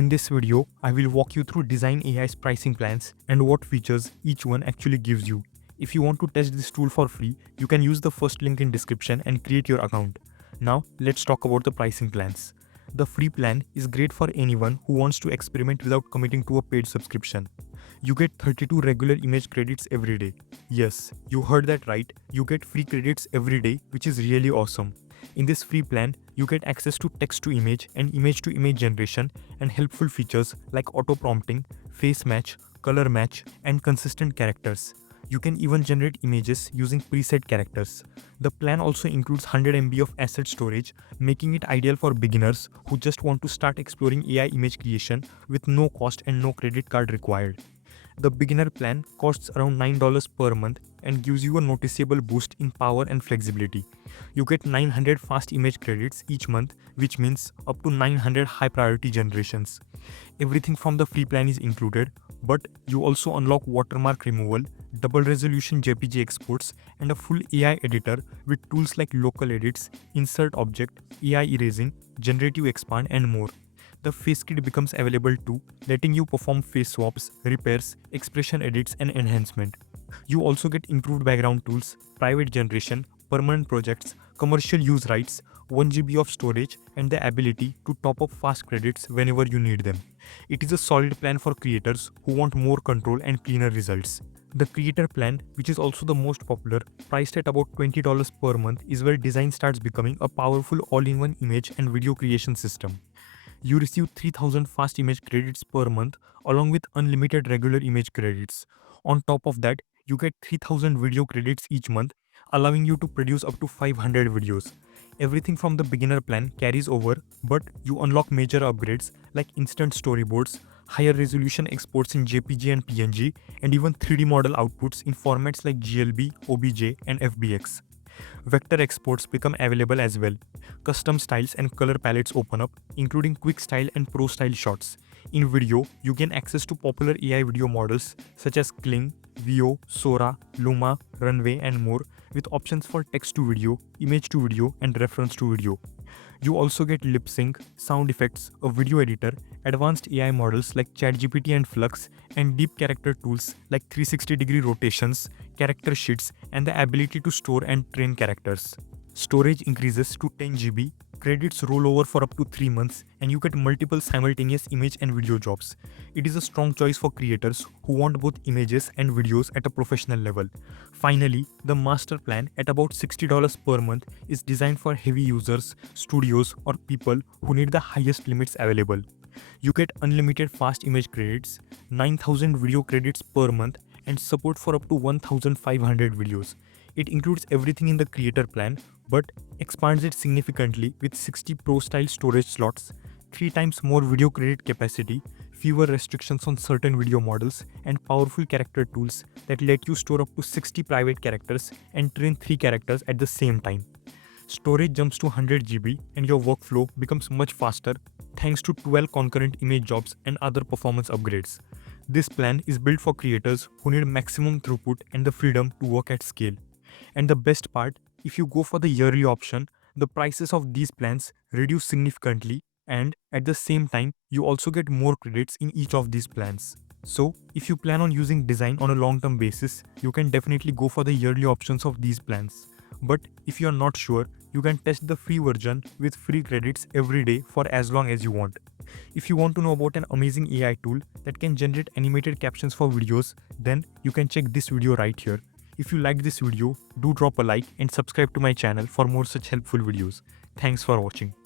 In this video, I will walk you through Dzine AI's pricing plans and what features each one actually gives you. If you want to test this tool for free, you can use the first link in description and create your account. Now, let's talk about the pricing plans. The free plan is great for anyone who wants to experiment without committing to a paid subscription. You get 32 regular image credits every day. Yes, you heard that right, you get free credits every day, which is really awesome. In this free plan, you get access to text-to-image and image-to-image generation and helpful features like auto-prompting, face match, color match, and consistent characters. You can even generate images using preset characters. The plan also includes 100 MB of asset storage, making it ideal for beginners who just want to start exploring AI image creation with no cost and no credit card required. The beginner plan costs around $9 per month and gives you a noticeable boost in power and flexibility. You get 900 fast image credits each month, which means up to 900 high priority generations. Everything from the free plan is included, but you also unlock watermark removal, double resolution JPG exports, and a full AI editor with tools like local edits, insert object, AI erasing, generative expand, and more. The face kit becomes available too, letting you perform face swaps, repairs, expression edits, and enhancement. You also get improved background tools, private generation, permanent projects, commercial use rights, 1 GB of storage, and the ability to top up fast credits whenever you need them. It is a solid plan for creators who want more control and cleaner results. The creator plan, which is also the most popular, priced at about $20 per month, is where Dzine starts becoming a powerful all-in-one image and video creation system. You receive 3000 fast image credits per month along with unlimited regular image credits. On top of that, you get 3000 video credits each month, allowing you to produce up to 500 videos. Everything from the beginner plan carries over, but you unlock major upgrades like instant storyboards, higher resolution exports in JPG and PNG, and even 3D model outputs in formats like GLB, OBJ, and FBX. Vector exports become available as well. Custom styles and color palettes open up, including quick style and pro style shots. In video, you gain access to popular AI video models such as Kling, Veo, Sora, Luma, Runway, and more, with options for text to video, image to video, and reference to video. You also get lip sync, sound effects, a video editor, advanced AI models like ChatGPT and Flux, and deep character tools like 360-degree rotations, character sheets, and the ability to store and train characters. Storage increases to 10 GB, credits roll over for up to 3 months, and you get multiple simultaneous image and video jobs. It is a strong choice for creators who want both images and videos at a professional level. Finally, the master plan at about $60 per month is designed for heavy users, studios, or people who need the highest limits available. You get unlimited fast image credits, 9000 video credits per month, and support for up to 1500 videos. It includes everything in the creator plan, but expands it significantly with 60 pro-style storage slots, 3 times more video credit capacity, fewer restrictions on certain video models, and powerful character tools that let you store up to 60 private characters and train 3 characters at the same time. Storage jumps to 100 GB and your workflow becomes much faster thanks to 12 concurrent image jobs and other performance upgrades. This plan is built for creators who need maximum throughput and the freedom to work at scale. And the best part, if you go for the yearly option, the prices of these plans reduce significantly, and at the same time, you also get more credits in each of these plans. So, if you plan on using Dzine on a long-term basis, you can definitely go for the yearly options of these plans. But if you are not sure, you can test the free version with free credits every day for as long as you want. If you want to know about an amazing AI tool that can generate animated captions for videos, then you can check this video right here. If you liked this video, do drop a like and subscribe to my channel for more such helpful videos. Thanks for watching.